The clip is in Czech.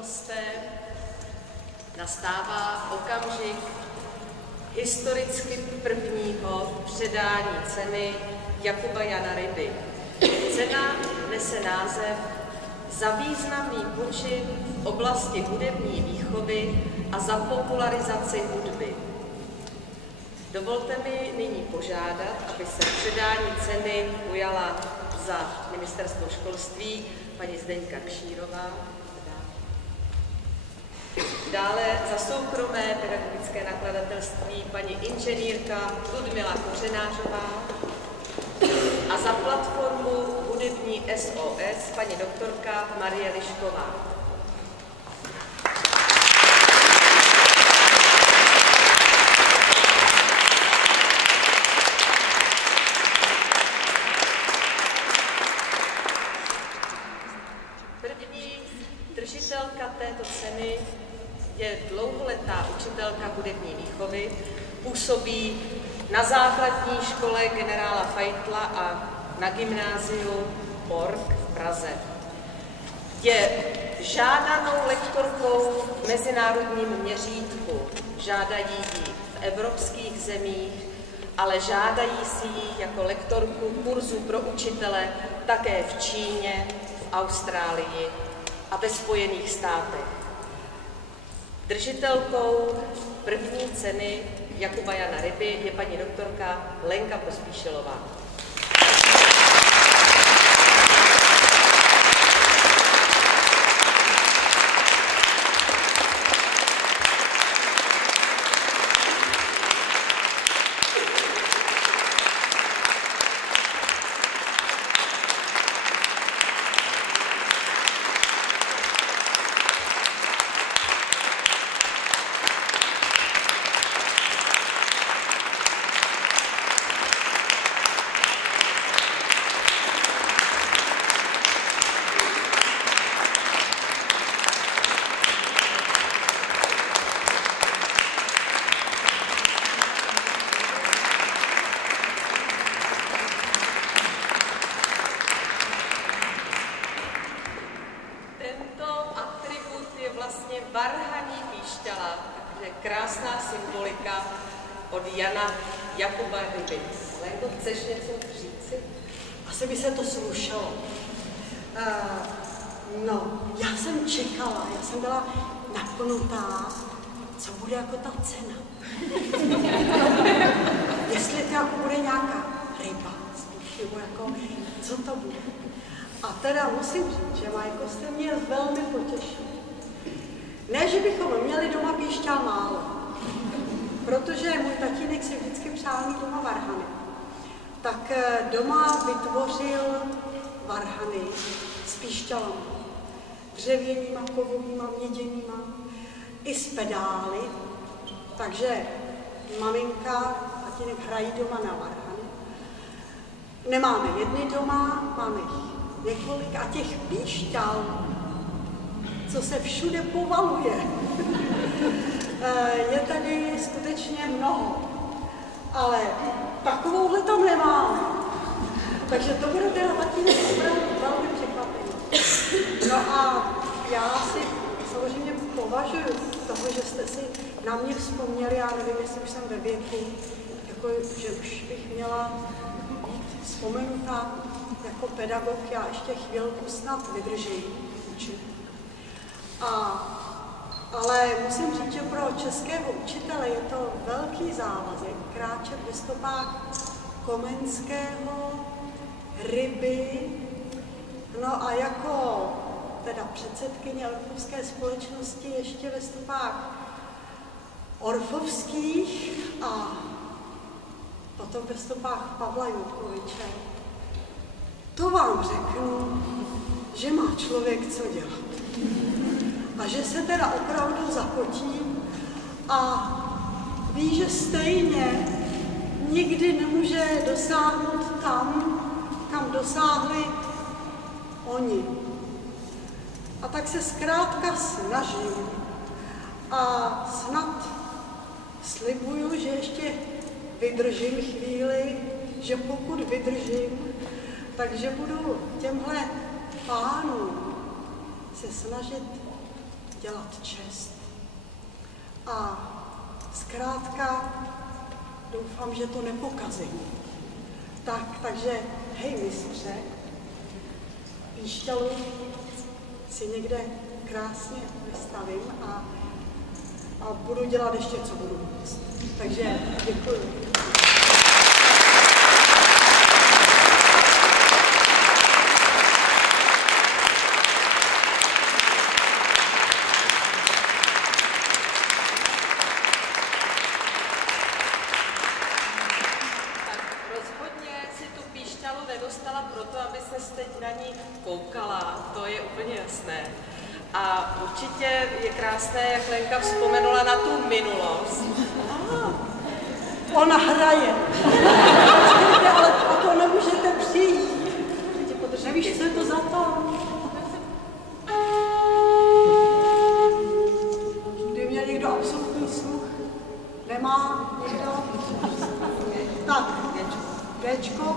hosté, nastává okamžik historicky prvního předání ceny Jakuba Jana Ryby. Cena nese název Za významný počin v oblasti hudební výchovy a za popularizaci hudby. Dovolte mi nyní požádat, aby se předání ceny ujala za Ministerstvo školství paní Zdeňka Kšírová. Dále za soukromé pedagogické nakladatelství paní inženýrka Ludmila Kořenářová a za platformu hudební SOS paní doktorka Marie Lišková. První držitelka této ceny je dlouholetá učitelka hudební výchovy, působí na základní škole generála Fajtla a na gymnáziu Org v Praze. Je žádanou lektorkou v mezinárodním měřítku. Žádají ji v evropských zemích, ale žádají si ji jako lektorku kurzu pro učitele také v Číně, v Austrálii a ve Spojených státech. Držitelkou první ceny Jakuba Jana Ryby je paní doktorka Lenka Pospíšilová. Varhaní píšťala, takže krásná symbolika od Jana Jakuba Ryby. Lenko, chceš něco říci? Asi by se to slušelo. Já jsem čekala, já jsem byla napnutá, co bude jako ta cena. Jestli to jako bude nějaká ryba, spíš, nebo jako, co to bude. A teda musím říct, že Majko jste mě velmi potěšil. Ne, že bychom měli doma píšťal málo, protože můj tatínek si vždycky přál mít doma varhany. Tak doma vytvořil varhany s píšťalami, dřevěnýma, kovovýma, měděnýma, i s pedály, takže maminka a tatínek hrají doma na varhany. Nemáme jedny doma, máme jich několik a těch píšťal, co se všude povaluje. Je tady skutečně mnoho, ale takovouhle tam nemáme. Takže to bude teda tatínek opravdu velmi překvapení. No a já si samozřejmě považuji toho, že jste si na mě vzpomněli, já nevím, jestli už jsem ve věku, jako, že už bych měla být vzpomenutá jako pedagog, já ještě chvilku snad vydržím učit. Ale musím říct, že pro českého učitele je to velký závazek kráčet ve stopách Komenského, Ryby, no a jako teda předsedkyně Orfovské společnosti ještě ve stopách Orfovských a potom ve stopách Pavla Jurkoviče. To vám řeknu, že má člověk co dělat. A že se teda opravdu zapotí a ví, že stejně nikdy nemůže dosáhnout tam, kam dosáhli oni. A tak se zkrátka snažím a snad slibuju, že ještě vydržím chvíli, že pokud vydržím, takže budu těmhle pánům se snažit dělat čest. A zkrátka doufám, že to nepokazím. Takže hej mistře, píšťalu si někde krásně vystavím a budu dělat ještě, co budu moct. Takže děkuji. Nedostala proto, aby se teď na ní koukala, to je úplně jasné. A určitě je krásné, jak Lenka vzpomenula na tu minulost. Ona hraje. Ale o to nemůžete přijít. Nevíš, co je to za to? Kdy měl někdo absolutní sluch? Nemá někdo? Tak, Géčko.